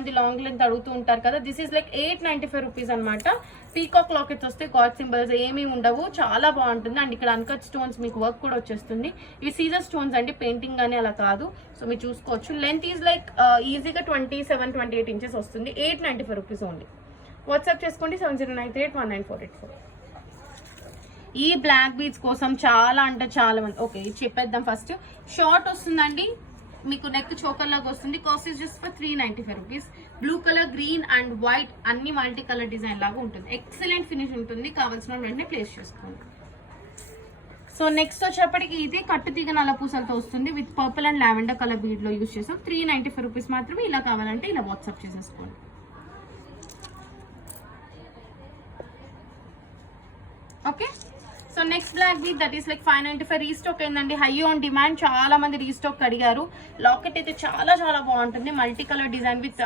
మంది long length అడుగుతూ ఉంటారు కదా. దిస్ ఈస్ లైక్ 895 రూపీస్ అనమాట. పీకాక్ లాకెట్స్ వస్తే గాడ్ సింబల్స్ ఏమీ ఉండవు, చాలా బాగుంటుంది. అండ్ ఇక్కడ అన్కట్ స్టోన్స్ మీకు వర్క్ కూడా వచ్చేస్తుంది. ఇవి సీజర్ స్టోన్స్ అండి, పెయింటింగ్ కానీ అలా కాదు. సో మీరు చూసుకోవచ్చు. లెంత్ ఈజ్ లైక్ ఈజీగా 27-28 ఇంచెస్ వస్తుంది. 895 రూపీస్ ఓన్లీ. వాట్సాప్ చేసుకోండి 7093819484. ఈ బ్లాక్ బీడ్స్ కోసం చాలా అంటే చాలా మంది. ఓకే ఇది చెప్పేద్దాం ఫస్ట్. షార్ట్ వస్తుందండి, మీకు నెక్ చోకర్ లాగా వస్తుంది. Cost is just for 395 rupees. Blue colour, green and white అన్ని మల్టీ కలర్ డిజైన్ లాగా ఉంటుంది. ఎక్సలెంట్ ఫినిష్ ఉంటుంది. కావాల్సిన వెంటనే ప్లేస్ చేసుకోండి. సో నెక్స్ట్ వచ్చేప్పటికి ఇది కట్టు తీగ నల్ల పూసలతో వస్తుంది. With purple and lavender colour bead లో యూస్ చేసాం. 395 రూపీస్ మాత్రమే. ఇలా కావాలంటే ఇలా వాట్సాప్ చేసేసుకోండి. Okay so next black bead that is like 595. Restock అయిందండి, హై ఆన్ డిమాండ్. చాలా మంది రీస్టాక్ అడిగారు. లాకెట్ అయితే చాలా చాలా బాగుంటుంది. Multi colour design with